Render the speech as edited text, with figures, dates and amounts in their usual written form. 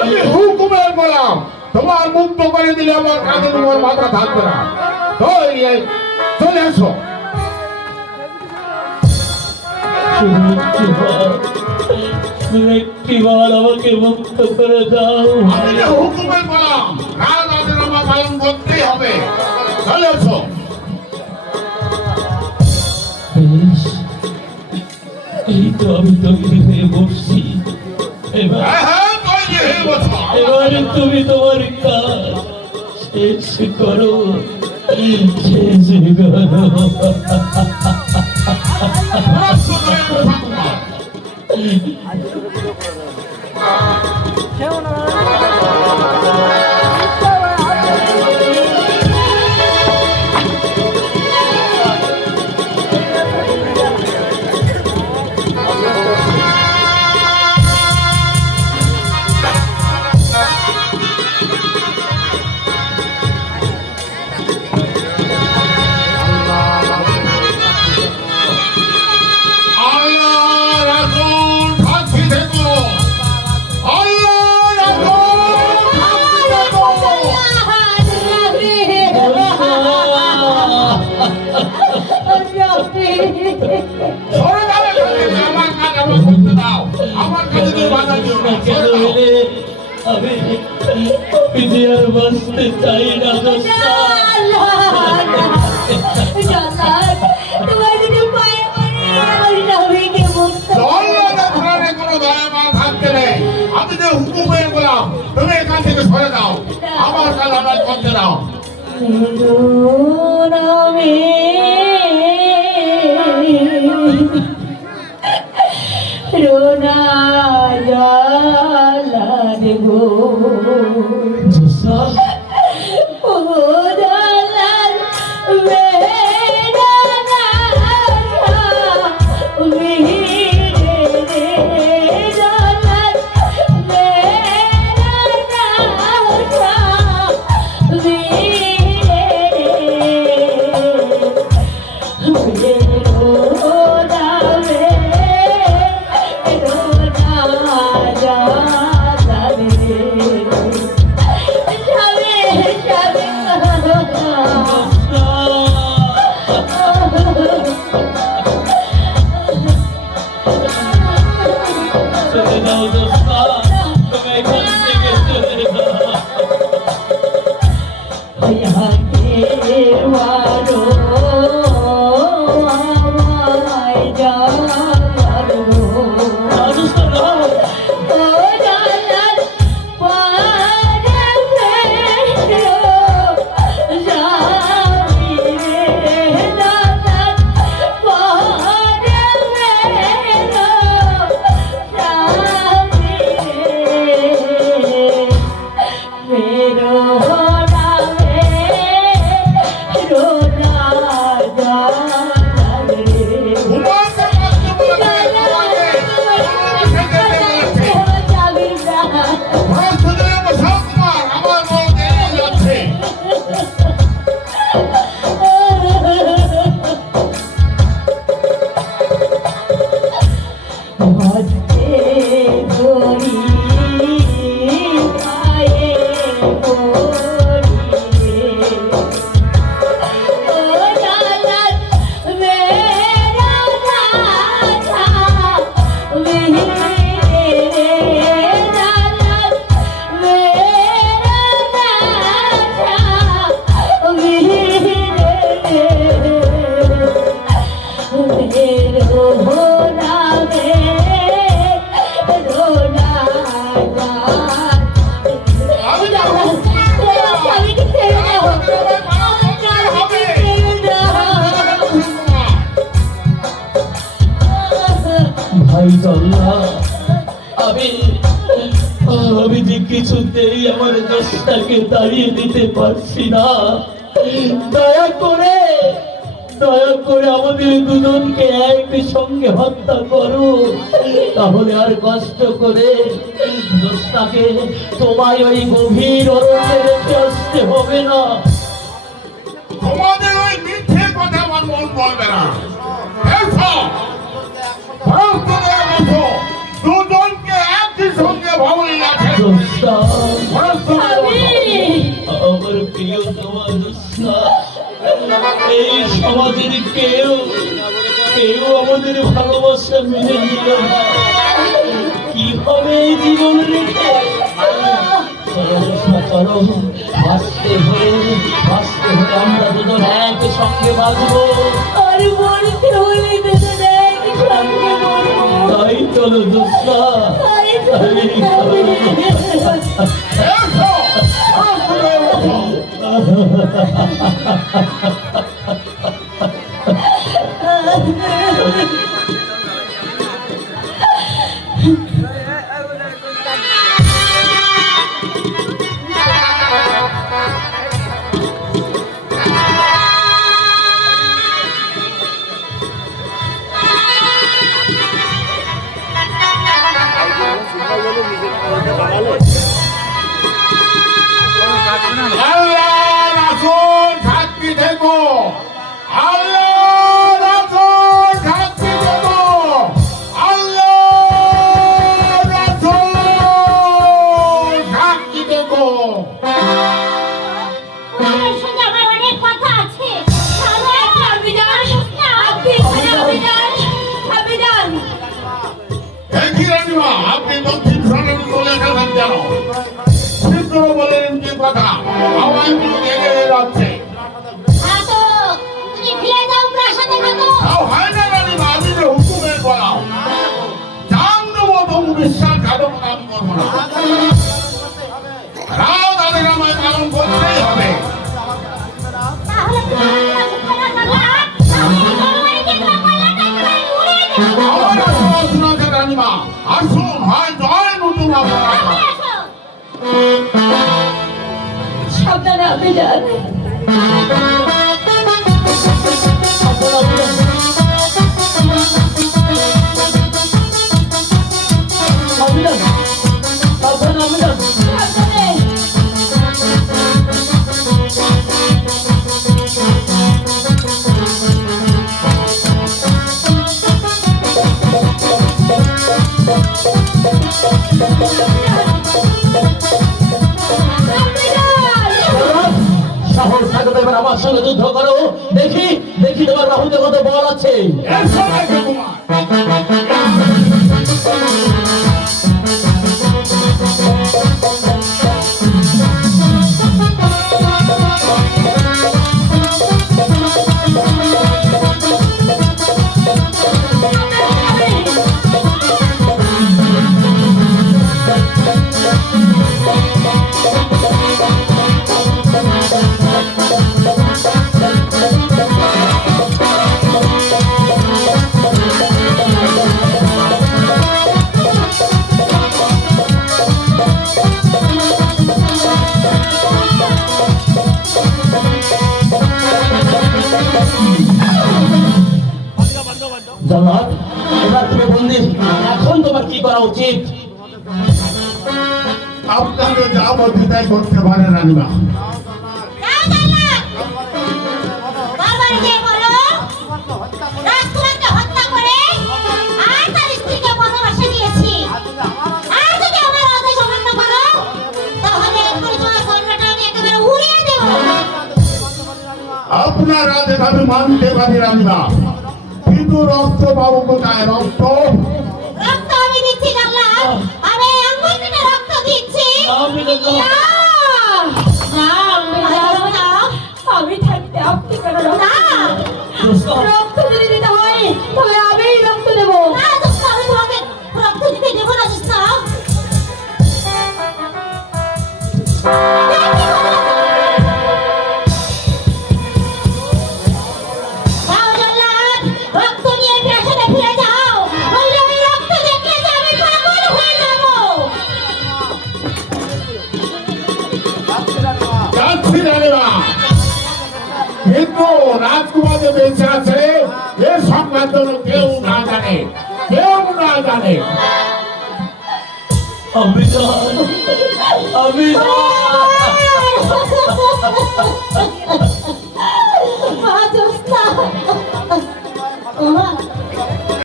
আমি হুকুমের গোলাম, তোমার মুক্ত করে দিলে আমার কাঁধে তোমার মাথা থাকবে না। চলে আসো। একটিবার আমাকে মুক্ত করে দাও। আমি যে হুকুমের গোলাম, রাজা পালন করতেই হবে। চলে আসো। এই তো আমি তৈরি হয়ে বসছি। এবারে তুমি তোমার কাজ শেষ করো, শেষ করো। আমি আর বাঁচতে চাই না। আমি যে হুকুম হয়ে গেলাম, তুমি এখান থেকে সরে যাও। আমার কাজ আমার করতে দাও। রোনা জালা দেবো আমি যে কিছুতেই আমার দোষটাকে দাঁড়িয়ে দিতে পারছি না। দয়া করে আমাদের দুজনকে একসঙ্গে হত্যা করো, তাহলে আর কষ্ট করে দোষটাকে তোমায় ওই গভীর অরণ্যে রেখে আসতে হবে না। তোমাদের ওই মিথ্যে কথা আমার মন বলবে না। দুজন জোৎস্না, আমি আমার প্রিয় তোমার জোৎস্না, এই সমাজের কেউ কেউ আমাদের ভালোবাসা মেনে নিল না। কিভাবে এই জীবন রেখে চলো হাসতে হলে আমরা দুজন একসঙ্গে বাঁচবো। আর মরতে হলে দুজন একই সঙ্গে মরবো। তাই চলো জোৎস্না, তাই তাই চলো। এসো, আসলে ওঠো। আল্লাহ রাসূল সাক্ষী থেকো, আল্লাহ রাসূল সাক্ষী থেকো, আল্লাহ রাসূল সাক্ষী থেকো। আপনার সঙ্গে আমার অনেক কথা আছে। আপনি যান, আপনি এখানে আপনি যান। একই রানীমা, আপনি দক্ষিণ শরণ বলে এখানে কেন? শীঘ্র বলেন কি কথা? আওয়াজগুলো জেগে যাচ্ছে। তো তুমি ফিরে যাও প্রাসাদে খাতো। তাও হয় না রানীমা, আমি যে হুকুমের বলাও। জান দেবো তবু বিশ্বাসঘাতকতা আমি করবো না। রাও তাদের আমায় পালন করতেই হবে। তাহলে তুমি প্রাসাদ খানা খালা। তাহলে তরবারিকে কপালাটা একেবারে উড়িয়ে দেবো। আমার আশীর্বাদ আছে রানীমা। আসুন, হয় জয় নতুন আপনার। তাহলে আসো। সাবধানে আপনি যান। সাবধানে। আপনি যান। সাহস থাকবে এবার আমার সঙ্গে যুদ্ধ করো। দেখি দেখি তোমার বাহুতে কত বল আছে। এর সবাইকে কুমার। জল্লাদ, এবার তুমি বন্দি। এখন তোমার কি করা উচিত? আপনাকে যা বলতে তাই করতে পারে রানীমা। যাও জান্নাত। তরবারি দিয়ে বলো, রাজকুমারকে হত্যা করে আর তার স্ত্রীকে বনবাসে দিয়েছি। আর যদি আমার আদেশ অমান্য করো, তাহলে এক্ষুনি তোমার কন্যাটা আমি একেবারে উড়িয়ে দেবো। আপনার আদেশ আমি মানতে পারি রানীমা, কিন্তু রক্ত পাবো কোথায়? রক্ত রক্ত আমি দিচ্ছি জান্নাত। আমি এই আঙ্গুল কেটে রক্ত দিচ্ছি। আমি তো না, না, আপনি যান না। আমি থাকতে আপনি কেন না, রক্ত যদি দিতে হয় তবে আমিই রক্ত দেবো। না, দোস্ত, আমি তোমাকে রক্ত দিতে দেবো না, দোস্ত। যাও জান্নাত, রক্ত নিয়ে প্রাসাদে ফিরে যাও। নইলে ওই রক্ত দেখলে যে আমি পাগল হয়ে যাবো। যাচ্ছি রানীমা, কিন্তু রাজকুমার যে বেঁচে আছে এর সংবাদ যেন কেউ না জানে, কেউ না জানে। আমি জান, আমি মা, দোস্ত, ওমা,